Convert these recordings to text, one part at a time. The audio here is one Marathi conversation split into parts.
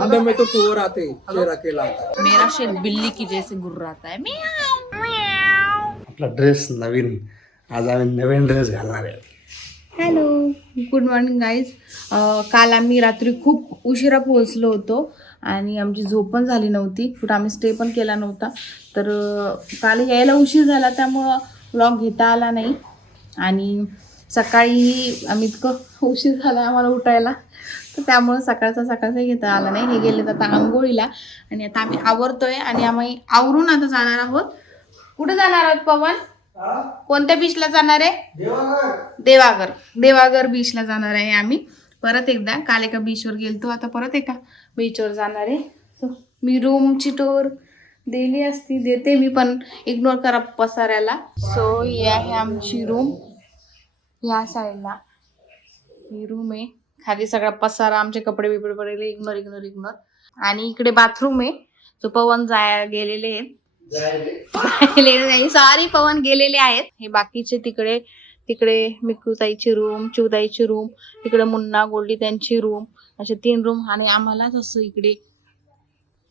अंदर में तो सुअर आते शेर अकेला आता मेरा शेर बिल्ली की जैसे गुर्राता है. आपला ड्रेस नवीन, आज आम्ही नवीन ड्रेस घालणार आहे. Hello, good morning guys. काल आम्ही रात्री खूप उशिरा पोहोचलो होतो आणि आमची झोप पण झाली नव्हती, कुठं आम्ही स्टे पण केला नव्हता. तर काल यायला उशीर झाला त्यामुळं व्लॉग घेता आला नाही. आणि सकाळी आम्ही इतकं उशीर झाला आम्हाला उठायला, तर त्यामुळं सकाळचा घेता आला नाही. हे गेलेत आता आंघोळीला आणि आता आम्ही आवरतोय आणि आम्ही आवरून आता जाणार आहोत. कुठे जाणार आहोत पवन? कोणत्या बीचला जाणार आहे? देवागर बीचला जाणार आहे आम्ही परत एकदा. काल एका बीचवर गेलतो, आता परत एका बीचवर जाणार आहे. सो मी रूमची टूर दिली असती, देते मी, पण इग्नोर करा पसाऱ्याला. सो ही आहे आमची रूम. या साईडला ही रूम आहे, खाली सगळा पसारा, आमचे कपडे बिपडे पडले, इग्नोर. आणि इकडे बाथरूम आहे, जो पवन गेलेले आहेत. सॉरी, पवन गेलेले आहेत. हे बाकीचे तिकडे मिक्कूताईची रूम, चिवताईची रूम, तिकडे मुन्ना गोल्डी त्यांची रूम, असे 3 रूम. आणि आम्हाला तसं इकडे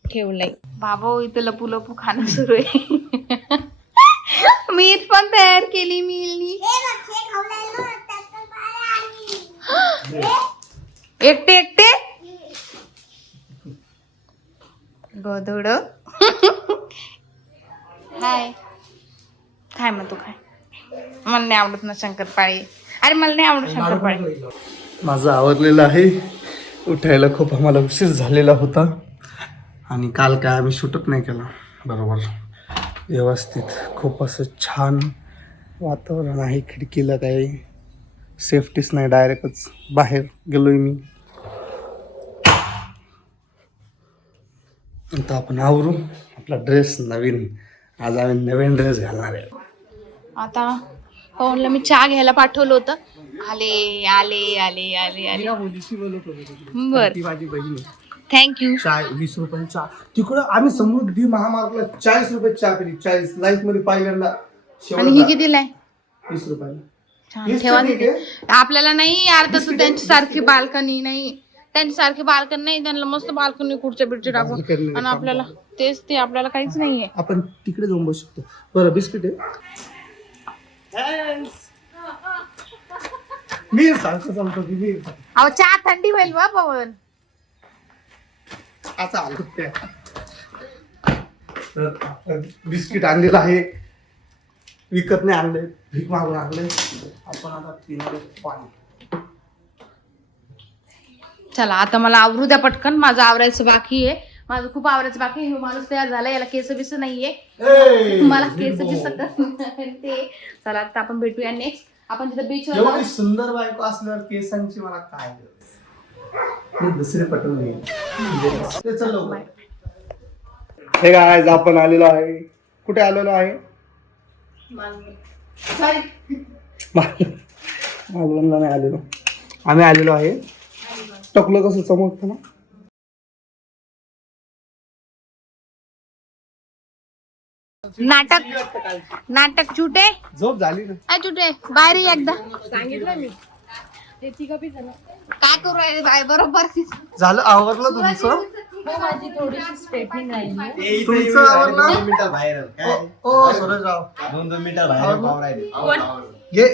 ठेवलंय. बाबा इथं लपू खाणं सुरू आहे. मीठ पण तयार केली मिलनी. एकटे गोधोड. हाय, काय मग तू खाय. मला नाही आवडत ना शंकरपाळी. अरे मला नाही आवडत शंकरपाळी. माझं आवरलेलं आहे. उठायला खूप आम्हाला उशीर झालेला होता आणि काल काय आम्ही शूटच नाही केला बरोबर व्यवस्थित. खूप असं छान वातावरण आहे, खिडकीला काही सेफ्टीच नाही, डायरेक्टच बाहेर गेलोय मी. आता आपण आवरू. आपला ड्रेस नवीन, आज आम्ही नवीन ड्रेस घालणार आहे. आता पवनला मी चहा घ्यायला पाठवलं होतं. आले. बर, माझी बहीण थँक्यू. चाय 20 रुपये चहा. तिकडं आम्ही समृद्धी महामार्गला 40 रुपये चहा पिली. 40 लाईफ मध्ये पहिल्यांदा. आणि ही कितीला आहे? 20 रुपयाला. छान, ठेवा तिथे. आपल्याला नाही यार तसं त्यांची सारखी बाल्कनी नाही, त्यांना मस्त बाल्कनी खुर्च्या बिडच्या टाकून. आणि आपल्याला तेच ते आपल्याला काहीच नाहीये. आपण तिकडे जाऊन बसू शकतो. बरं, बिस्किट आहे. मी सांगतो की मी अहो चहा थंडी होईल बा पवन. आता आलो त्या. तर आपण बिस्किट आणलेलं आहे, विकत नाही आणले, भीक मागून आणले. आपण आता पिणार पाणी. चला आता मला आवरू द्या पटकन, माझं आवरायचं बाकी आहे. माझं खूप आवरायचं बाकी आहे. माणूस तयार झाला, याला केस बिस नाहीये, मला केस बिस ते. चला आता आपण भेटूया नेक्स्ट. आपण तिथं बीचवर एवढी सुंदर बायको असल्यावर केसांची मला काय मी दुसरे पटवून घेईन. चलो. हे गाईज, आपण आलेलो आहे. कुठे आलेलो आहे? मालवणला नाही आलेलो, आम्ही आलेलो आहे. टकलं कसं चमकतं ना. नाटक झुटे. झोप झाली ना. झुटे बाहेर ये एकदा. सांगितलं मी काय करू राहिले बाय. बरोबर झालं, आवरलं तुमचं? माझी थोडीशी स्ट्रेटनिंग राहिली. तुमचं आवरलं? 2 मिनिटं बाहेर. ओ सुरेशराव, 2 मिनिटं बाहेर पाव राहिले.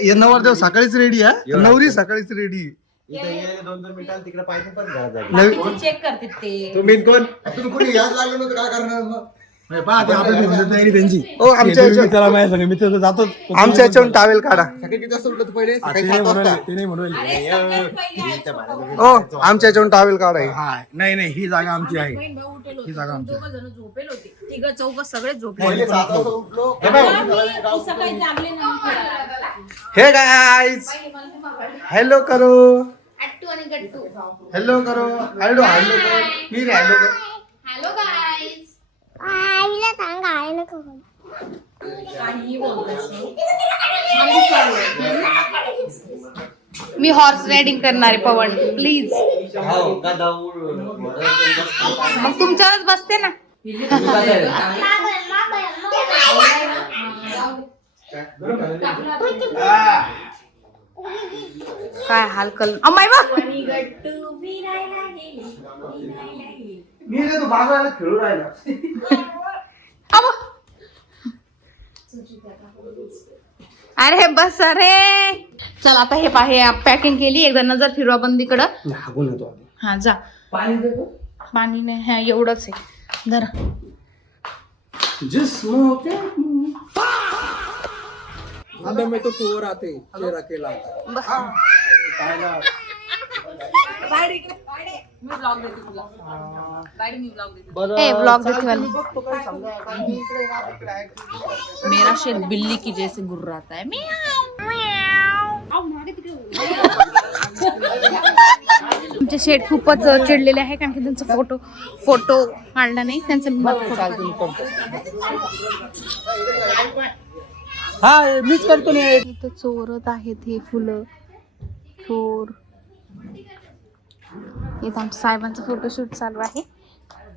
ये नवरदेव सकाळीच रेडी आहे, नवरी सकाळीच रेडी. इथे गेले 2 मिनिटाला तिकडे पाहिजे पण घरात चेक करते ते. तुम्ही कोणी याद लागलं नव्हतं काय करणार मग? त्यांची आमच्या याच्यावरून टावेल काढा. हो, आमच्या याच्यावरून टावेल काढा. नाही ही जागा आमची आहे. ही जागा आमची. झोपेल होते, तिघ चौघ सगळे झोपले. हे गाईज, हॅलो करो. हॅलो करो. हॅलो मी हॅलो करो. Hello guys. मी हॉर्स रायडिंग करणार आहे पवन, प्लीज. मग तुमच्यावरच बसते ना. काय हाल कल अम्माई बा मी रे तो बाजाराला खेळू राहिला. अरे बस रे चल आता हे पाहे पॅकिंग केली एकदा नजर फिरवा पण तिकडं हागून येतो. हा जा पाणी देतो. पाणी नाही हा एवढंच आहे धर जिस्म पे आधा में तो चोर आते चेहरा कहलाता ए ब्लॉग देते वाली मेरा शेर बिल्ली की जैसे गुर्राता है आमचे शेठ खूपच चिडलेले आहे कारण की त्यांचा फोटो काढला नाही त्यांचा हा मीच करतो ना. इथं चोरत आहेत हे फुलं चोर. इथं आमच्या साहेबांचा फोटोशूट चालू आहे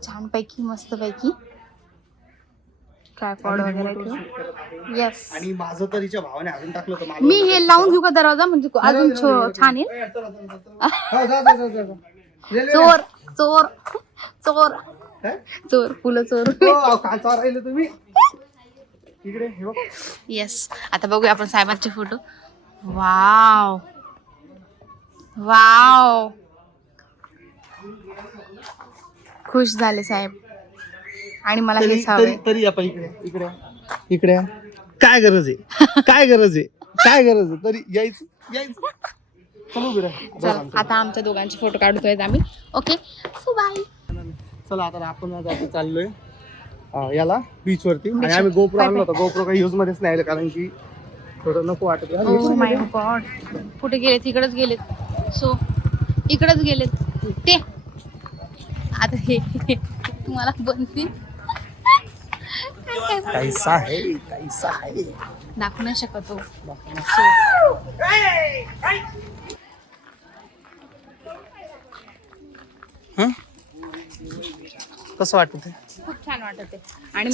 छानपैकी मस्तपैकी ट्रायपॉड वगैरे येस. आणि माझं तर हिच्या भावाने अजून टाकलं होतं मला. मी हे लावून घेऊ का दरवाजा म्हणजे अजून छान येईल. चोर चोर चोर चोर फुलं चोर. काचा राहिले तुम्ही इकडे हे बघ. येस आता बघूया आपण साहेबांचे फोटो. वाव वाव खुश झाले साहेब आणि मला हे हवंय. तरी आपण इकडे इकडे इकडे काय गरज आहे काय गरज आहे काय गरज आहे तरी यायचं चलो बिरा. चल आता आमच्या दोघांचे फोटो काढतोय आम्ही. Okay so bye. चला आता आपण आता चाललोय याला बीच वरती. आणि आम्ही गोप्रो आणलो होता. गोप्रो काही यूज मध्येच नाही आलं कारण की थोडं नको वाटत. ओ माय गॉड कुठे गेलेत इकडेच गेलेत. सो इकडेच गेलेत ते आता हे तुम्हाला बनतील कैसा है दाखवू नाही शकत हो. कसं वाटत खूप छान वाटत आहे आणि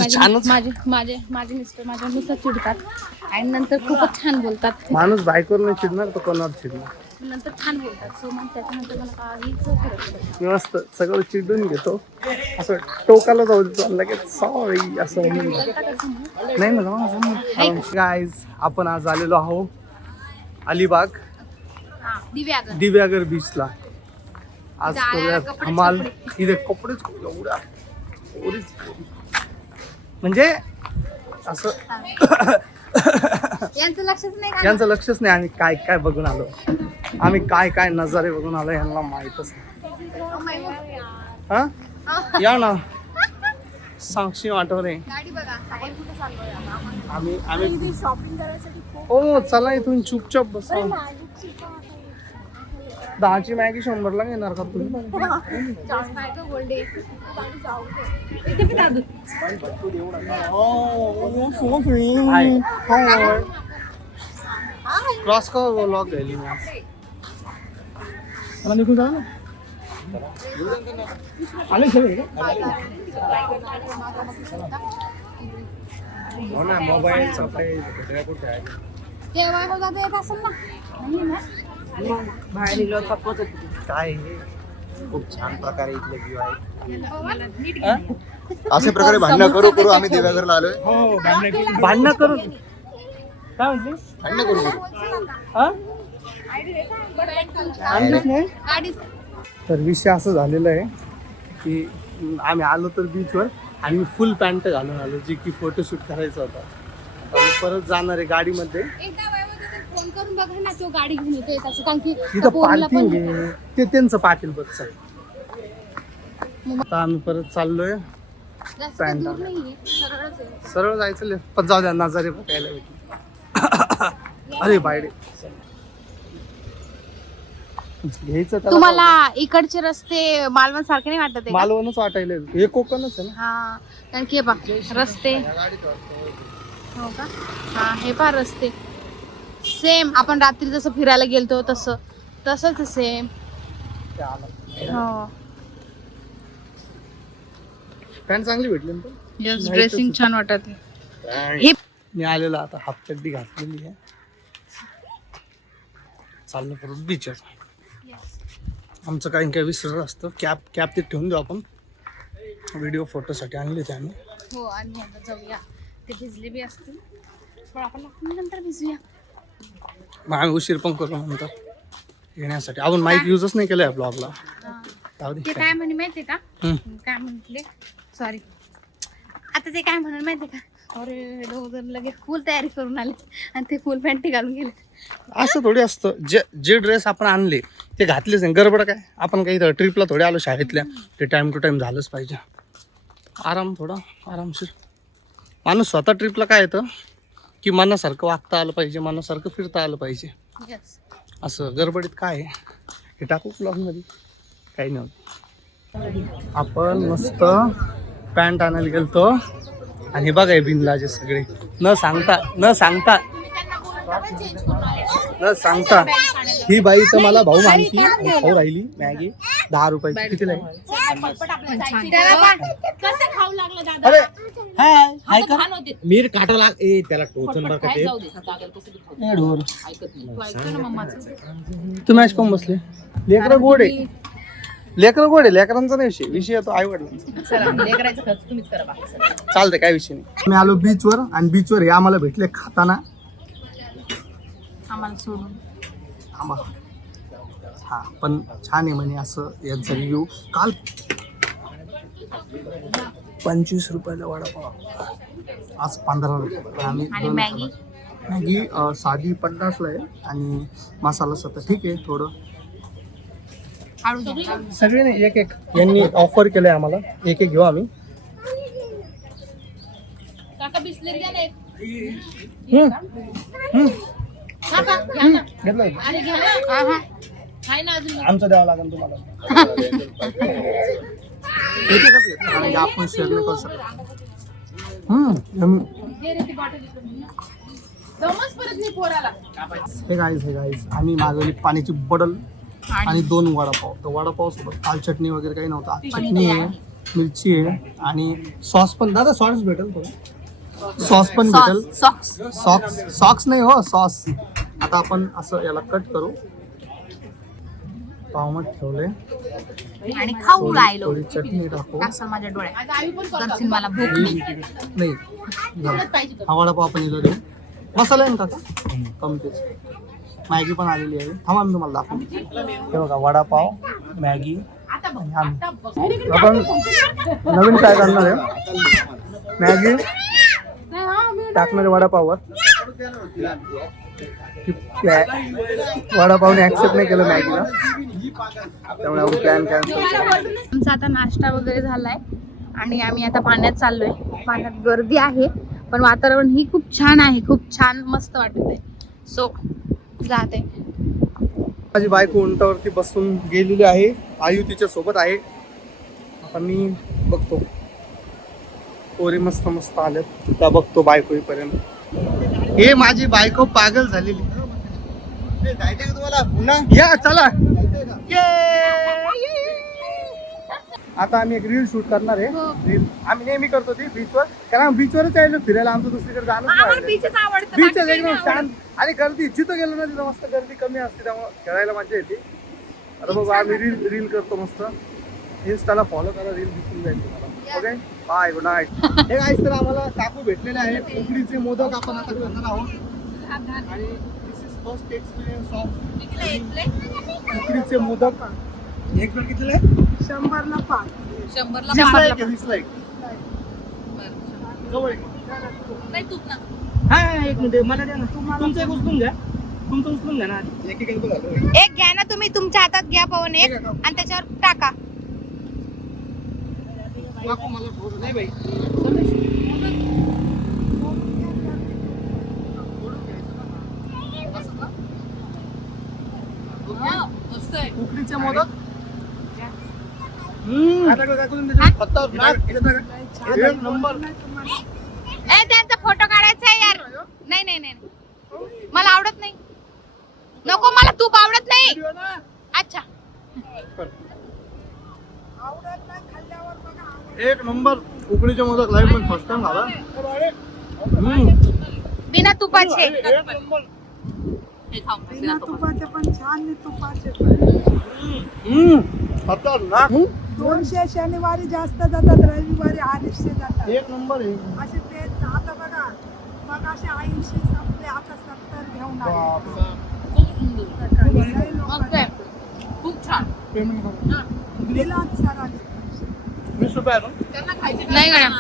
माझे मिस्टर माझ्या चिडतात आणि नंतर खूपच छान बोलतात. माणूस बायकोवर नाही चिडणार तर कोणावर चिडणार. नंतर छान बोलतात. सो मग त्याच्यानंतर मला काहीच फरक पडत नाही. मी मस्त सगळं चिडून घेतो असं टोकाला जाऊ देतो लगेच सॉरी असं म्हणून. नाही ना गाईज आपण आज आलेलो आहो अलिबाग दिव्यागर बीचला. आज करूया धमाल. इथे कपडेच एवढ्या म्हणजे असं यांचं लक्षच नाही आम्ही काय काय बघून आलो. आम्ही काय काय नजारे बघून आलो यांना माहितच नाही. हा या ना सांगशी वाटव रे. आम्ही हो चला इथून चुपचाप बसा. 10ची मॅगी 100ला घेणार का तुम्ही. क्रॉस का लॉक घ्यायली मला निघून जा ना. हो ना मोबाईल बाहेर काय खूप छान प्रकारे इथले व्ह्यू आहे. अशा प्रकारे भांडण करू करू आम्ही देवाघरला आलोय. भांडणं करून काय म्हणते भांडण करू तर विषय असं झालेला आहे की आम्ही आलो तर बीचवर आणि मी फुल पॅन्ट घालून आलो जे की फोटोशूट करायचा होता. आम्ही परत जाणार आहे गाडीमध्ये. फोन करून बघा ना तो गाडी घेऊन येतोय तसं कारण की तिथं पार्किंग आहे ते त्यांचं पाटील बसचं. आता आम्ही परत चाललोय. पॅन्ट सरळ जायचं पण जाऊ द्या नजारे बघायला भेटले. अरे बायडे घ्यायचं तुम्हाला इकडचे रस्ते मालवण सारखे नाही वाटत आहे का? मालवणच वाटायला हे कोकणच आहे ना. हा कारण की हे पा रस्ते हो का हा हे पा रस्ते सेम आपण रात्री जसं फिरायला गेलतो तसंच सेम. हो पॅन्ट चांगली भेटली ना. ड्रेसिंग छान वाटत आहे. मी आलेलो आता हाफ चड्डी घातलेली आहे. चाललो परत बीचवर. आमचं काही काही विसरत असतं. कॅब ते ठेवून देऊ आपण. व्हिडिओ फोटोसाठी आणले ते आम्ही. हो आणि आता जाऊया. ते भिजले बी असतील पण आपण नंतर भिजूया. मग आम्ही उशीर पण करू नंतर येण्यासाठी. आपण माईक युजच नाही केलं ब्लॉगला. ते काय म्हणे माहितीये का, काय म्हटले सॉरी, आता ते काय म्हणून माहितीये का, अरे दोघं लगेच फुल तयारी करून आले आणि ते फुल पॅन्ट घालून गेले. असं थोडी असतं. जे ड्रेस आपण आणले ते घातलेच नाही. गडबड काय, आपण काही ट्रिपला थोडे आलो शाळेतल्या, ते टाइम टू टाइम झालंच पाहिजे. थोडा आरामशीर. माणूस स्वतः ट्रिपला काय येतं की मनासारखं वागता आलं पाहिजे, मनासारखं फिरता आलं पाहिजे. असं गडबडीत काय आहे हे टाकू ब्लॉगमध्ये, काही नाही. आपण मस्त पॅन्ट आणायला गेलतो आणि बघा हे बिनलाजे सगळे न सांगता ही बाई तर मला भाऊ मानती खाऊ राहिली मॅगी 10 रुपयाची. कितीला आहे? अरे हाय का मीर काटा लाग त्याला टोचन बरं का ते. तुम्ही आज कोण बसले? लेकरं गोड आहे. लेकरांचा नाही विषय येतो आई वडिलांचा. चालतंय, काय विषय नाही. मी आलो बीचवर आणि बीचवर हे आम्हाला भेटले खाताना आम्हाला सोडून. हा पण छान आहे म्हणे असं यांचा रिव्ह्यू. काल 25 रुपयाला वडापाव, आज 15 रुपये. आम्ही आणि मॅगी साधी 50ला आहे आणि मसाला 70. ठीक आहे. थोडं सगळे नाही, एक यांनी ऑफर केलंय आम्हाला, एक घेऊ आम्ही. घेतलं आमचं द्यावं लागेल तुम्हाला. कारण आपण शेअर नाही करू शकतो. हे गाईज आम्ही मागवली पाण्याची बॉटल आणि 2 वडापाव. तर वडापाव सोबत काल चटणी वगैरे काही नव्हतं. आज चटणी आहे, मिरची आहे आणि सॉस पण. दादा सॉस भेटेल थोडं? सॉस पण भेटेल. सॉक्स नाही हो, सॉस. आता आपण असं याला कट करू. पावमट ठेवले आणि खाऊ राहिलो. थोडी चटणी टाकू. माझ्या डोळ्यात करशील मला भूक नाही. हा वडापाव आपण इथं देऊ. मसाला आहे ना काका कमतेच. मॅगी पण आलेली आहे. थांबा मी तुम्हाला दाखवून. हे बघा वडापाव, मॅगी आणि आपण नवीन काय करणार आहे, मॅगी टाकणार आहे वडापाववर. वडापावने ऍक्सेप्ट नाही केलं मॅगीला, त्यामुळे आपण प्लॅन कॅन्सल. आमचा आता नाश्ता वगैरे झालाय आणि आम्ही आता पाण्यात चाललोय. पाण्यात गर्दी आहे पण वातावरण ही खूप छान आहे, खूप छान मस्त वाटत आहे. सो जाते. माझी बायको उंटावरती बसून गेलेली आहे. आयु तिच्या सोबत आहे. आता मी बघतो पोरी मस्त मस्त आल्यात, त्या बघतो बायको येईपर्यंत. हे माझी बायको पागल झालेली. तुम्हाला या चला. आता आम्ही एक रील शूट करणार आहे. रील आम्ही नेहमी करतो ती बीचवर, कारण बीचवरच आहे फिरायला. आमचं दुसरीकडे जाणं बीचच एकदम शांत आणि गर्दी. जिथं गेलो ना तिथं मस्त गर्दी कमी असते, त्यामुळे खेळायला मजा येते. आता बघू आम्ही रील करतो मस्त. इन्स्टाला फॉलो करा, रील दिसून जाईल तुम्हाला. Okay bye, good night. हे गाईस तर आम्हाला काकू भेटलेले आहेत. उकडीचे मोदक आपण आता करणार आहोत आणि दिस इज फर्स्ट एक्सपिरियन्स ऑफ उकडीचे मोदक. एक प्लेट कितीला आहे? 100ला 5. 100ला 20 हा एक मिनिट मला द्या ना. तुमचं एक उचलून घ्या. तुमचं उचलून घ्या ना. एक घ्या ना तुम्ही, तुमच्या हातात घ्या पवन एक आणि त्याच्यावर टाका. मला थोडं नाही बाई. उकडीचे मोदक नंबर. त्यांचा फोटो काढायचा आहे यार. नाही नाही नाही मला आवडत नाही. नको मला तूप आवडत नाही. अच्छा एक नंबर उकडीचे मोदक लाईव्ह पण फर्स्ट टाइम खाला. बिना तुपाचे. तुपाचे पण छान आहे, तुपाचे खतरनाक 200 शनिवारी जास्त जातात, रविवारी 250 जातात. एक नंबर आहे. असे तेच आता बघा, मग असे 80 संपले, आता 70 घेऊन आले. सकाळी लय लोकांना. खूप छान. दिला सरांनी. 20 रुपये आहे ना? नाही गड्या.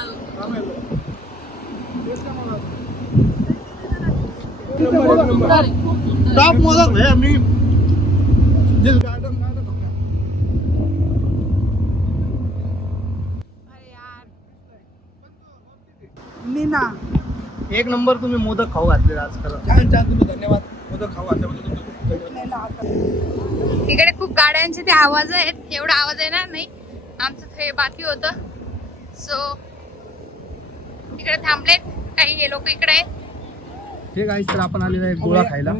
टॉप मोदक आहे. मी जिस गार्डन में आता मीना एक नंबर तुम्ही मोदक खाऊ घातले आज खरं. छान छान तुम्ही धन्यवाद. मोदक खाऊ घातल्याबद्दल तुमचे खूप नेला आता. इकडे खूप गाड्यांचे ते आवाज आहेत, एवढा आवाज येणार नाही. आमचं हे बाकी होतं, सो इकडे थांबलेत काही हे लोक इकडे आहेत. हे गाईस तर आपण आलेलो आहे गोळा खायला.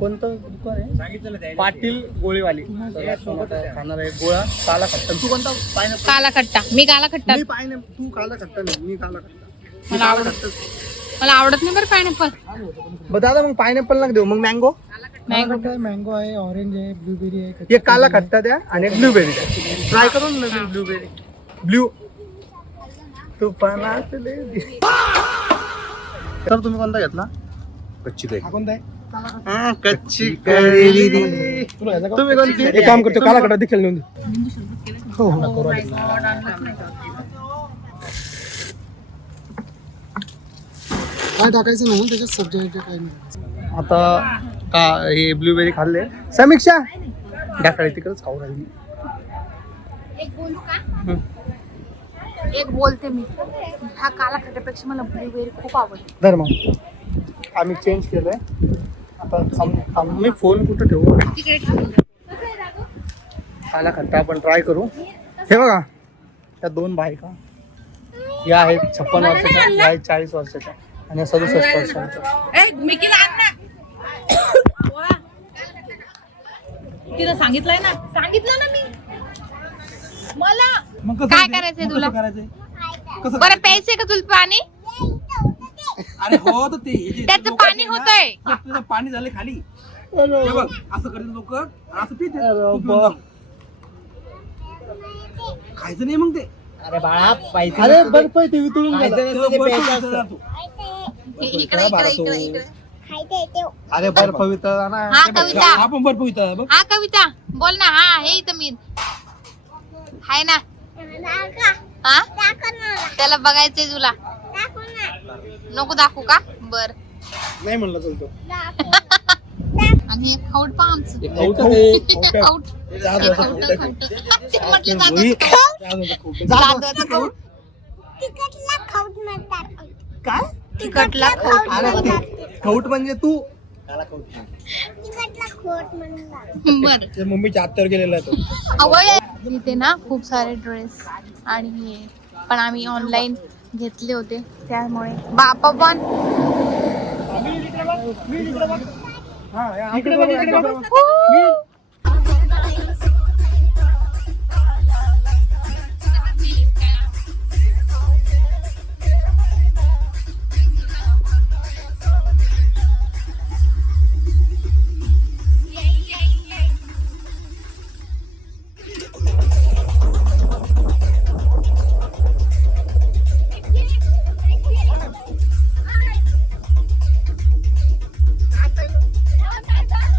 कोणतं दुकान आहे? पाटील गोळीवाली. तर आपण आता खाणार आहे गोळा काला खट्टा. तू कोणता? पायनॅपल. काला खट्टा. मी काला खट्टा. मी पायनॅपल. तू काला खट्टा नाही, मी काला खट्टा. मला आवडत नाही बरं पायनॅपल. बरं दादा मग पायनॅपल नका देऊ, मग मँगो. मँगो आहे, ऑरेंज आहे, ब्लूबेरी आहे. एक काला खट्टा द्या आणि एक ब्लूबेरी द्या. ट्राय करून नवीन ब्लूबेरी. ब्ल्यू तू पानात तर तुम्ही कोणता घेतला? कच्ची काही कोणता आहे? कच्ची कैरी. तुम्ही कोणती? एक काम करतो, काला कडा देखील नेऊन दे. काय टाकायचं नाही त्याच्यात, सब्जेक्ट काय नाही. आता का हे ब्लूबेरी खाल्ले. समीक्षा ढाकळे तिकडेच खाऊ राहिली. एक बोलू का? एक बोलते मी. हा काला खट्ट्यापेक्षा मला ब्लूबेरी खूप आवडते. धर मग. आम्ही चेंज केलंय आता. मी फोन कुठं ठेवू? तिकडे ठेवून दे. काला खट्टा आपण ट्राय करू. हे बघा त्या दोन बायका या आहेत 56 वर्षाच्या, या आहेत 40 वर्षाच्या आणि 67 वर्षाच्या. तिला सांगितलंय ना, सांगितलं ना मी. मला काय करायचंय तुला? बरं प्यायचंय का तुला पाणी? अरे हो, तर ते त्याचं पाणी होतंय. त्याचं पाणी झाले खाली. हे बघ, असं करते लोक, असं पिते. खायचं नाही मग ते. अरे बर्फ आहे ते वितळून गेलं. इकडे इकडे इकडे इकडे. अरे बर्फ वितळला ना. हा कविता, हा पण बर्फ इथं आहे बघ. हा कविता बोल ना. हा हे इथं मी हाय ना. हा त्याला बघायचंय तुला. नको दाखवू का? बर. नाही म्हणलं चलतो. आणि एक खाऊट पहा आमचं. खाऊट. जादूचं खाऊट. काय? तिखटला खाऊट. खौट म्हणजे तू. बर. ते मम्मीच्या हातावर गेलेला आहे तो. आवड. इथे ना खूप सारे ड्रेस आणि हे पण आम्ही ऑनलाईन घेतले होते, त्यामुळे बापा पण इकडे बघ.